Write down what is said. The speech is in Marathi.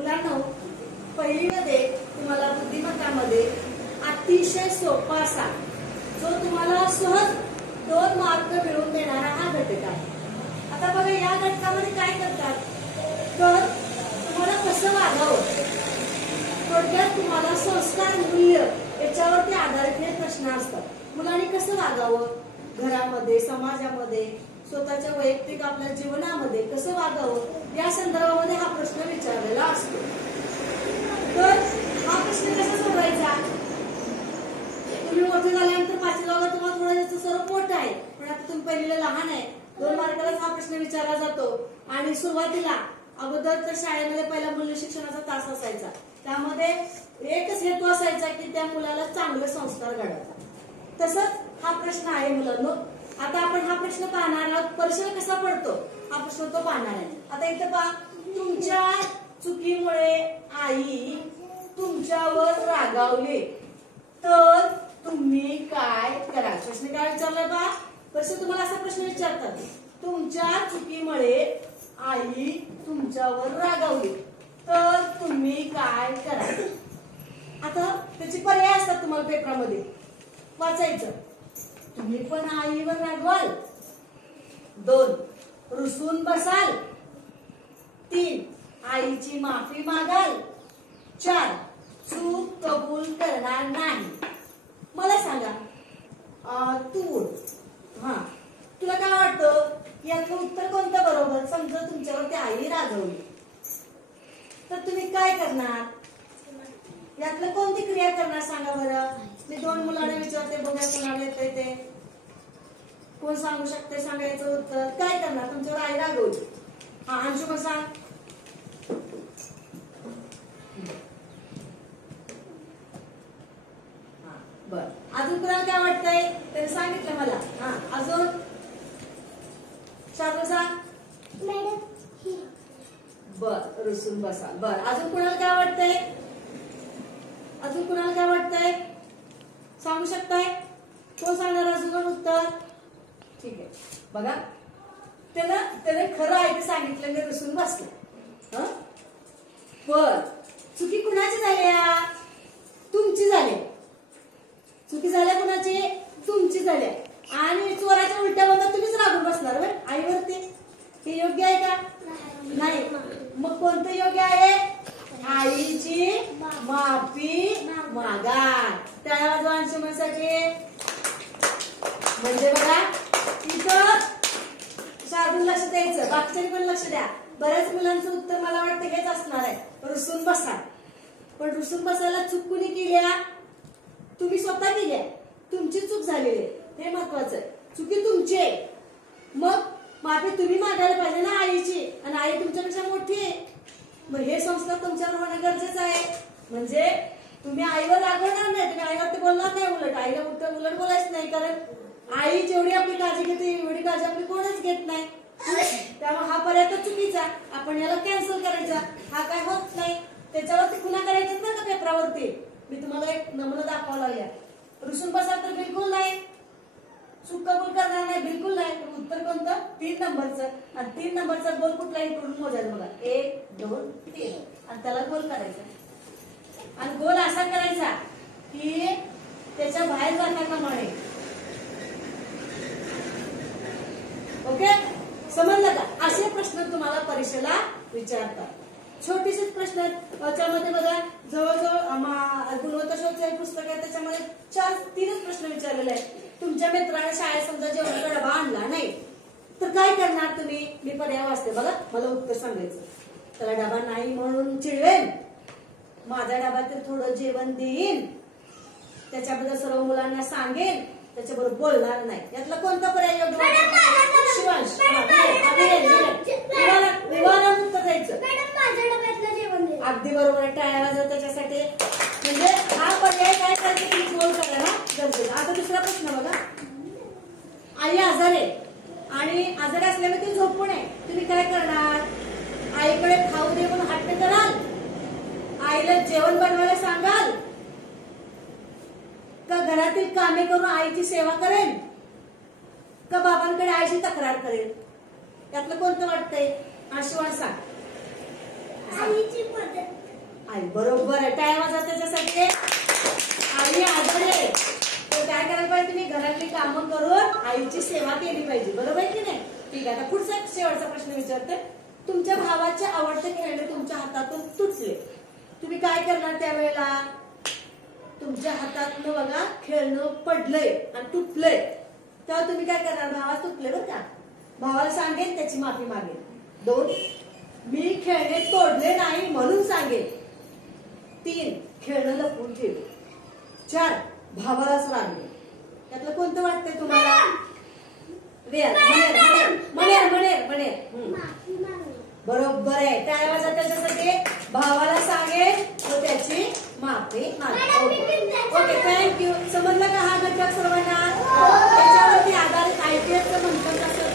मुलांनो, पहिलीमध्ये तुम्हाला बुद्धिमत्तामध्ये अतिशय सोपा असा जो तुम्हाला सहज 2 मार्क मिळवून देणारा हा घटक आहे. आता बघा, या घटकामध्ये काय करतात तर तुम्हाला कसं वागावं, थोडक्यात तुम्हाला संस्कार मूल्य याच्यावरती आधारित हे प्रश्न असतात. मुलांनी कसं वागावं, घरामध्ये, समाजामध्ये, स्वतःच्या वैयक्तिक आपल्या जीवनामध्ये कसं वागावं या संदर्भामध्ये हा प्रश्न विचारलेला असतो. तर हा प्रश्न कसा सोडवायचा? तुम्ही मोठे झाल्यानंतर 5वी वर्गात तुम्हाला थोडं जास्त सर्व मोठं आहे, पण आता तुम्ही पहिलीला लहान आहे. 2 मार्कालाच हा प्रश्न विचारला जातो. आणि सुरुवातीला अगोदर तर शाळेमध्ये पहिला मूल्य शिक्षणाचा तास असायचा. त्यामध्ये एकच हेतू असायचा की त्या मुलाला चांगले संस्कार घडवायचा. तसंच हा प्रश्न आहे मुलांनो. आता आपण हा प्रश्न पाहणार आहोत. परीक्षेला कसा पडतो हा प्रश्न तो पाहणार आहे. आता इथं पहा, तुमच्या चुकीमुळे आई तुमच्यावर रागावले तर तुम्ही काय करा? प्रश्न काय विचारलाय पहा. परीक्षेत तुम्हाला असा प्रश्न विचारतात, तुमच्या चुकीमुळे आई तुमच्यावर रागावली तर तुम्ही काय करा? आता त्याचे पर्याय असतात तुम्हाला पेपरामध्ये वाचायचं. तुम्ही पण आईवर रागवाल. 2 रुसून बसाल. 3 आईची माफी मागाल. 4 चूक कबूल करणार नाही. मला सांगा, तुला काय वाटतं यातलं उत्तर कोणतं बरोबर? समजा तुमच्यावरती आई रागवली तर तुम्ही काय करणार? यातलं कोणती क्रिया करणार सांगा बरं. मी 2 मुलांना विचारते, बघा कोणाला येतंय ते. कोण सांगू शकते सांगायचं उत्तर? काय करणार तुमच्यावर आई रागवली? हा, अंशुमन सांग. बर, अजून कुणाला काय वाटतंय? त्याने सांगितलं मला. हा, अजून शास्त्र सांग. बर, रुसून बसा. बर, अजून कुणाला काय वाटतंय? अजून कुणाला काय वाटतंय सांगू शकताय? कोण सांगणार अजून उत्तर? ठीक आहे, बघा त्याने खरं आहे ते सांगितलं, मी रुसून बसले. पण चुकी कुणाची झाली? तुमची झाली. चुकी झाल्या कुणाची? तुमची झाल्या. आणि चोराच्या उलट्या बघा तुम्हीच रागून बसणार बरं आईवरती. हे योग्य आहे का? नाही. मग कोणतं योग्य आहे? आईची माफी मागा. त्या अंशुमनसाठी म्हणजे बघा इथं शाळेतून लक्ष द्यायचं, बाकीच्यांनी पण लक्ष द्या. बऱ्याच मुलांचं उत्तर मला वाटतं हेच असणार आहे, रुसून बसा. पण रुसून बसायला चूक कुणी केल्या? तुम्ही स्वतः केल्या. तुमची चूक झालेली आहे, हे महत्वाचं आहे. चुकी तुमची आहे, मग माफी तुम्ही मागायला पाहिजे ना आईची. आणि आई तुमच्यापेक्षा मोठी आहे, मग हे संस्कार तुमच्यावर होणं गरजेचं आहे. म्हणजे तुम्ही आईवर रागवणार नाही, तुम्ही आईवर ते बोलणार नाही. उलट आईला उलट बोलायचं नाही, कारण आई जेवढी आपली काळजी घेते एवढी काळजी आपली कोणच घेत नाही. त्यामुळे हा पर्याय तर चुकीचा, आपण याला कॅन्सल करायचा. हा काय होत नाही, त्याच्यावरती खुना करायचं ना का पेपरावरती. मी तुम्हाला एक नमुना दाखवायला लागल्या. रुसून बसा तर बिलकुल नाही, चूक कबूल करणार नाही बिलकुल नाही. उत्तर कोणतं? 3 नंबरचं. आणि 3 नंबरचा गोल कुठलाही करून मोजायचं बघा. 1 2 3 आणि त्याला गोल करायचा. आणि गोल असा करायचा की त्याच्या बाहेर जाताना म्हणे. ओके, समजलं का? असे प्रश्न तुम्हाला परीक्षेला विचारतात. छोटीशीच प्रश्न त्याच्यामध्ये बघा, जवळजवळ गुणवत्ता शोधचं पुस्तक आहे, त्याच्यामध्ये 3च प्रश्न विचारलेले आहेत. तुमच्या मित्राने शाळेत समजा जेवणाचा डबा आणला नाही तर काय करणार तुम्ही? मी पर्याय वाचते बघा, मला उत्तर सांगायचं. त्याला डबा नाही म्हणून चिडवेन, माझ्या डब्यात थोडं जेवण देईन, त्याच्याबद्दल सर्व मुलांना सांगेन, त्याच्याबरोबर बोलणार नाही. यातला कोणता पर्याय योग्य? शिवांश, निवारण उत्तर द्यायचं. अगदी बरोबर आहे, टाळ्या वाजवा त्याच्यासाठी. म्हणजे हा पर्याय काय करायचं की गोल करायला गरजेचं. आता दुसरा प्रश्न बघा, आई आजारी आहे आणि आजारी असल्यामुळे ती झोपून आहे, तुम्ही काय करणार? आईकडे खाऊ दे म्हणून हट्ट कराल, आईला जेवण बनवायला सांगाल, का घरातील कामे करून आईची सेवा करेल, का बाबांकडे आईची तक्रार करेल? यातलं कोणतं वाटतंय? शिवान सांग. आई बरोबर आहे. टाळ्या वाजवा त्याच्यासाठी. आई आजारी आहे तर काय करायला पाहिजे तुम्ही घरातली कामं करून आईची सेवा केली पाहिजे. बरोबर आहे की नाही? ठीक आहे. आता पुढचा शेवटचा प्रश्न विचारते. तुमच्या भावाचे आवडते खेळणे तुमच्या हातातून तुटले, तुम्ही काय करणार त्यावेळेला? तुमच्या हातातनं बघा खेळणं पडलंय आणि तुटलंय तेव्हा तुम्ही काय करणार? भावा तुटले बरं का, भावाला सांगेन त्याची माफी मागेन. 2 मी खेळणे तोडले नाही म्हणून सांगेन. 3 खेळणं लपवून ठेव. 4 भावालाच रागले. त्यातलं कोणतं वाटतंय तुम्हाला? म्हणेर. बरोबर आहे. टाळ्या वाजवा त्याच्यासाठी. भावाला सांगेल तो त्याची माफी मागेल. Okay thank you. समजलं का हा घटक सर्वांना? त्याच्यावरती आधारित IPS चं म्हणतात